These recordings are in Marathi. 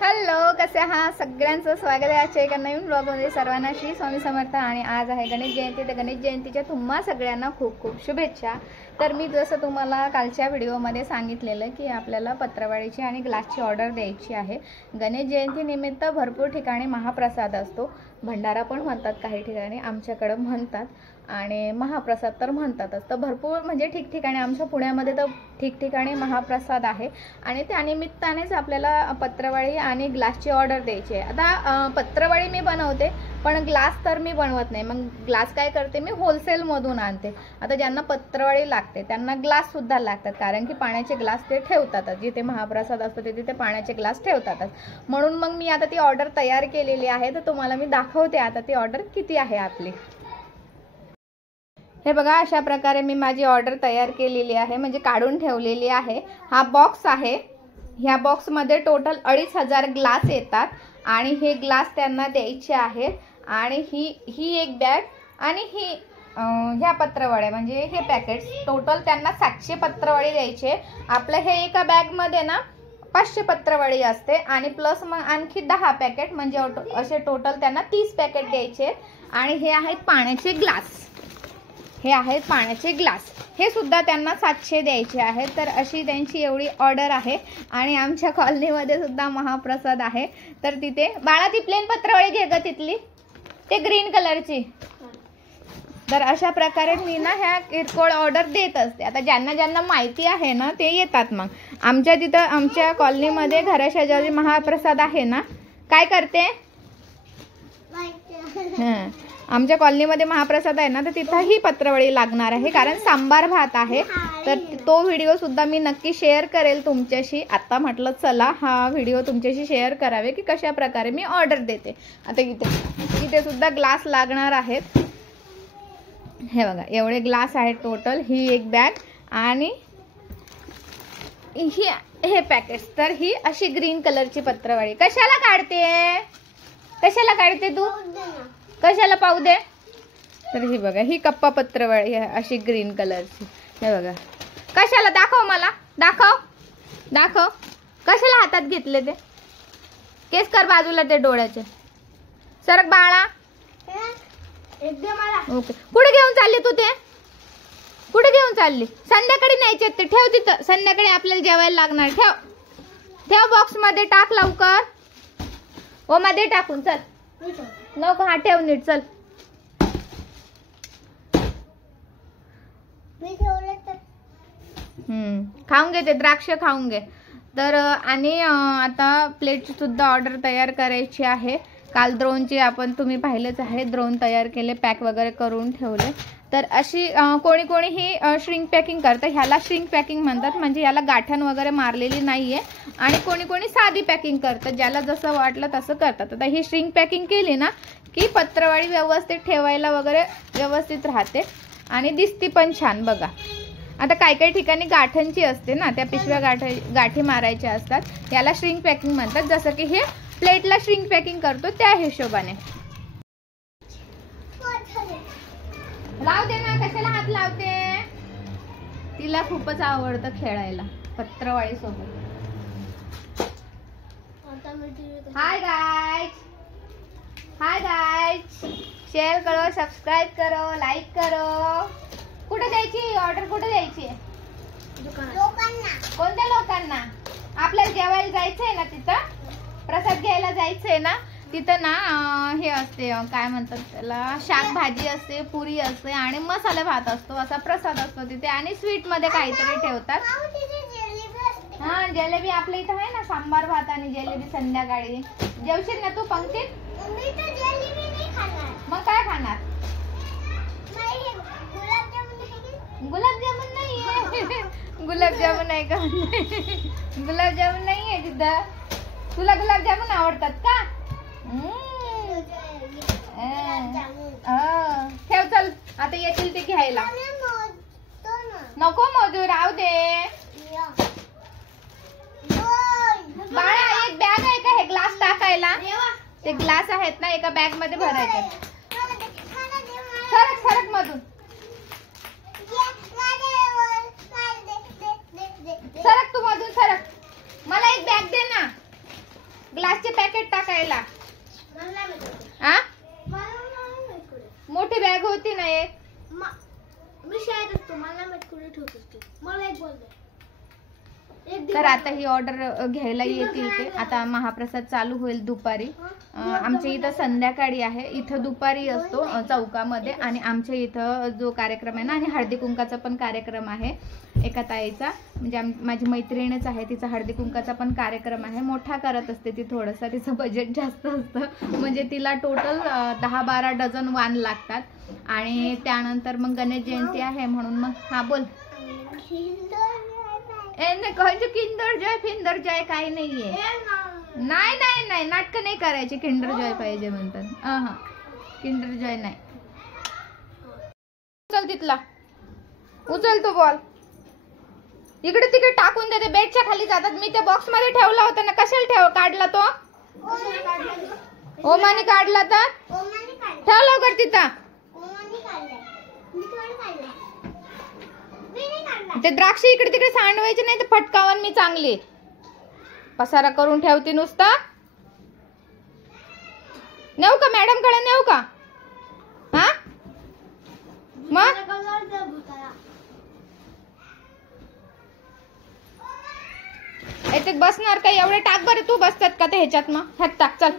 हॅलो, कसे आहात? सगळ्यांचं स्वागत आहे आजच्या एका नवीन ब्लॉगमध्ये। सर्वांना श्री स्वामी समर्थ। आणि आज आहे गणेश जयंती। तर गणेश जयंतीच्या तुम्हा सगळ्यांना खूप खूप शुभेच्छा। तर मी जसं तुम्हाला कालच्या व्हिडिओमध्ये सांगितलेलं की आपल्याला पत्रवाळीची आणि ग्लासची ऑर्डर द्यायची आहे। गणेश जयंती निमित्त भरपूर ठिकाणी महाप्रसाद असतो, भंडारा पण म्हणतात, काही ठिकाणी आमच्याकडे म्हणतात, आणि महाप्रसाद तर म्हणतातच। तर भरपूर म्हणजे ठिकठिकाणी आमच्या पुण्यामध्ये तर ठिकठिकाणी महाप्रसाद आहे, आणि त्यानिमित्तानेच आपल्याला पत्रवाळी आणि ग्लासची ऑर्डर द्यायची आहे। आता पत्रवाळी मी बनवते, पण ग्लास तर मी बनवत नाही। मग ग्लास काय करते, मी होलसेलमधून आणते। आता ज्यांना पत्रवाळी लागते त्यांना ग्लास सुद्धा लागतात, कारण की पाण्याचे ग्लास ते ठेवतातच, जिथे महाप्रसाद असतो तिथे पाण्याचे ग्लास ठेवतातच। म्हणून मग मी आता ती ऑर्डर तयार केलेली आहे, तर तुम्हाला मी दाखवते आता ती ऑर्डर किती आहे आपली। हे बघा, अशा प्रकारे मी माझी ऑर्डर तयार केलेली आहे, म्हणजे काढून ठेवलेली आहे। हा बॉक्स आहे, ह्या बॉक्समध्ये टोटल 2500 ग्लास येतात, आणि हे ग्लास त्यांना द्यायचे आहेत। आणि ही एक बॅग आणि ह्या पत्रवळ्या म्हणजे हे पॅकेट्स, टोटल त्यांना 700 पत्रवळी द्यायचे। आपलं हे एका बॅगमध्ये ना 500 पत्रवळी असते, आणि प्लस मग आणखी 10 पॅकेट, म्हणजे असे टोटल त्यांना 30 पॅकेट द्यायचे। आणि हे आहेत पाण्याचे ग्लास, हे आहेत पाण्याचे ग्लास, हे सुद्धा त्यांना 700 द्यायचे आहेत। तर अशी त्यांची एवढी ऑर्डर आहे। आणि आमच्या कॉलनीमध्ये सुद्धा महाप्रसाद आहे, तर तिथे बाळा ती प्लेन पत्रवळी घे ग, तिथली ते ग्रीन कलरची। तर अशा प्रकारे मी ना ह्या किरकोळ ऑर्डर देत असते। आता ज्यांना ज्यांना माहिती आहे ना ते येतात। मग आमच्या तिथं आमच्या कॉलनीमध्ये घराशेजारी महाप्रसाद आहे ना, काय करते, आमच्या कॉलनीमध्ये महाप्रसाद आहे ना, तर तिथं ही पत्रवळी लागणार आहे, कारण सांबार भात आहे। तर तो व्हिडिओ सुद्धा मी नक्की शेअर करेल तुमच्याशी। आता म्हटलं चला हा व्हिडिओ तुमच्याशी शेअर करावे की कशा प्रकारे मी ऑर्डर देते। आता इथे सुद्धा ग्लास लागणार आहेत। हे बघा, एवढे ग्लास आहेत टोटल, ही एक बॅग आणि हे पॅकेट्स। तर ही अशी ग्रीन कलरची पत्रवळी कशाला काढते तू, कशाला पाहू दे। तर ही बघा, ही कप्पा पत्रवळी आहे अशी ग्रीन कलरची। हे बघा, कशाला, दाखव मला, दाखव कशाला हातात घेतले ते, केस कर बाजूला ते डोळ्याचे, सरक बाळा। ओके, कुठे घेऊन चालली तू ते, कुठे घेऊन चालली? संध्याकाळी न्यायचे ते, ठेव तिथं, संध्याकाळी आपल्याला जेवायला लागणार। ठेव बॉक्स मध्ये, टाक लवकर, ओ मध्ये टाकून, चल नको, हा ठेव नीट, चल। खाऊन घे ते द्राक्ष, खाऊन घे। तर आणि आता प्लेटची सुद्धा ऑर्डर तयार करायची आहे। काल द्रोणची आपण तुम्ही पाहिलेच आहे, द्रोण तयार केले, पॅक वगैरे करून ठेवले। तर अशी कोणी कोणी ही श्रिंक पॅकिंग करतं, ह्याला श्रिंक पॅकिंग म्हणतात, म्हणजे याला गाठण वगैरे मारलेली नाहीये। आणि कोणी कोणी साधी पॅकिंग करतं, ज्याला जसं वाटलं तसं करतात। आता ही श्रिंक पॅकिंग केली ना की पत्रवाळी व्यवस्थित ठेवायला वगैरे व्यवस्थित राहते, आणि दिसती पण छान। बघा, आता काही ठिकाणी गाठणची असते ना, त्या पिशव्या गाठी मारायच्या असतात, याला श्रिंक पॅकिंग म्हणतात। जसं की हे प्लेटला श्रिंक पॅकिंग करतो त्या हिशोबाने। लावते ना, कशाला हात लावते, तिला खूपच आवडतं खेळायला पत्रवाळी सोबत। हाय गाइस, शेअर करो, सब्सक्राइब करो, लाइक करो। कुठे द्यायची ऑर्डर, कुठे द्यायची? लोकांना। कोणत्या लोकांना? आपल्याला जेवायला जायचंय ना, तिथं प्रसाद घ्यायला जायचंय ना, तिथं ना हे असते, काय म्हणतात त्याला, शाक भाजी असते, पुरी असते, आणि मसाले भात असतो, असा प्रसाद असतो तिथे। आणि स्वीट मध्ये काहीतरी ठेवतात। हा, जिलेबी आपल्या इथं आहे ना, सांबार भात आणि जिलेबी संध्याकाळी। जेवशील ना तू पंक्तीत? मग काय खाणार? गुलाबजामुन नाहीये, गुलाबजामुन आहे का? गुलाबजामुन नाहीये तिथं। तुला गुलाबजामुन आवडतात का? ठेव, चल आता येतील ते घ्यायला। नको मोजू, राहू दे बाळा। एक बॅग आहे का हे ग्लास टाकायला? ते ग्लास आहेत ना, एका बॅग मध्ये भरायचे। सरक मधून, सरक तू मधून, सरक, मला एक बॅग दे ना। ग्लासचे पॅकेट टाकायला. आ मोठी बॅग होती ना एक. मी शाळेत असतो, मला कुठे ठेवत असतो. मला एक बोल दे. तर आता ही ऑर्डर घ्यायला येतील ते. आता महाप्रसाद चालू होईल दुपारी. आमच्या इथं संध्याकाळी आहे, इथं दुपारी असतो चौकामध्ये. आणि आमच्या इथं जो कार्यक्रम आहे ना, आणि हळदी कुंकाचा पण कार्यक्रम आहे एका ताईचा, म्हणजे माझी मैत्रीणच आहे, तिचा हळदी कुंकाचा पण कार्यक्रम आहे. मोठा करत असते ती, थोडंसं तिचं बजेट जास्त असतं. म्हणजे तिला टोटल 10-12 डझन वाण लागतात. आणि त्यानंतर मग गणेश जयंती आहे म्हणून मग. हा बोल. किंडर जॉय फिंदर जॉय काही नाहीये. नाही नाही नाही, नाटक नाही करायचे. किंडर जॉय पाहिजे म्हणतात. किंडर जॉय नाही. उचल तिथला, उचल तो बॉल. इकडे तिकडे टाकून देते, बेडच्या खाली जातात. मी त्या बॉक्स मध्ये ठेवला होता ना, कशाला काढला तो? ओमाने काढला तर ठेव लवकर तिथं. ते द्राक्ष इकडे तिकडे सांडवायचे नाही, तर फटकावन मी चांगली. पसारा करून ठेवते नुसता. नेऊ का मॅडम कडे, नेऊ का? हा मग इथे बसणार का? एवढे टाक बरं. तू बसतात का ते ह्याच्यात? मग ह्यात टाक. चल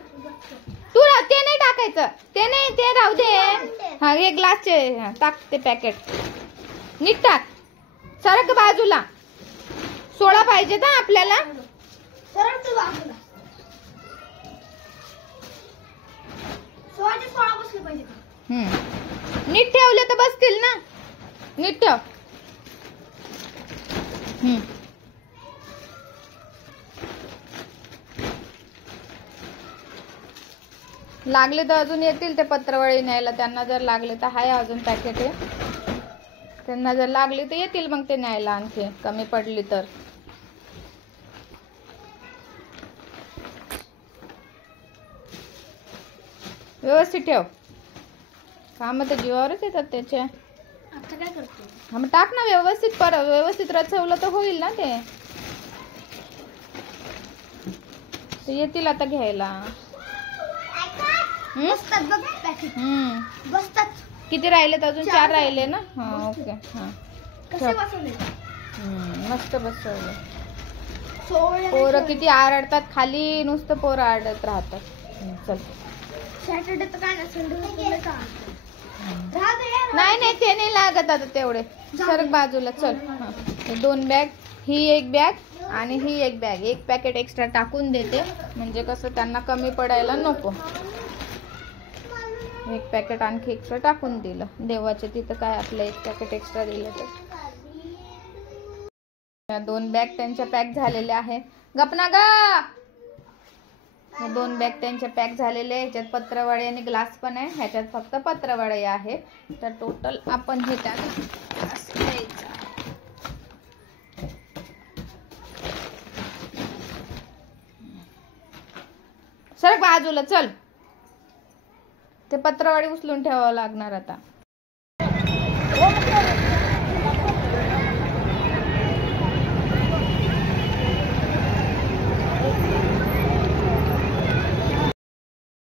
तू ते नाही टाकायचं, ते नाही, ते राहू दे. हा हे ग्लासचे टाक, ते पॅकेट नीट टाक. सरक बाजूला. 16 पाहिजे ना आपल्याला. नीट ठेवले तर बसतील ना. नीट ठेव. लागले तर अजून येतील ते पत्रवळी न्यायला. त्यांना जर लागले तर हाय अजून पॅकेट आहे. त्यांना जर लागली तर येतील मग ते न्यायला, आणखी कमी पडली तर. व्यवस्थित ठेव. काम तर जीवावरच येतात त्याचे. आता काय करतो? हा मग टाक ना व्यवस्थित. व्यवस्थित रचवलं तर होईल ना ते. येतील आता घ्यायला. किती राहिलेत अजून? 4 राहिले ना. हा ओके. हा मस्त बसवलं. पोरं किती आरडतात खाली, नुसतं पोरं आरडत राहतात. चल सॅटर्डे तर काय नाही नाही, ते नाही लागत आता तेवढे. सरक बाजूला. चल. हे 2 बॅग, ही एक बॅग आणि ही एक बॅग. एक पॅकेट एक्स्ट्रा टाकून देते, म्हणजे कसं त्यांना कमी पडायला नको. एक पॅकेट आणखी एक्स्ट्रा टाकून दिलं. देवाच्या तिथं काय आपलं एक पॅकेट एक्स्ट्रा दिलं तर. 2 बॅग त्यांच्या पॅक झालेल्या आहे. गपना गा. 2 बॅग त्यांच्या पॅक झालेले आहे. ह्याच्यात पत्रवडे आणि ग्लास पण आहे. ह्याच्यात फक्त पत्रवडे आहे. तर टोटल आपण हे सरक बाजूला. चल ते पत्रवाडी उचलून ठेवावं लागणार आता.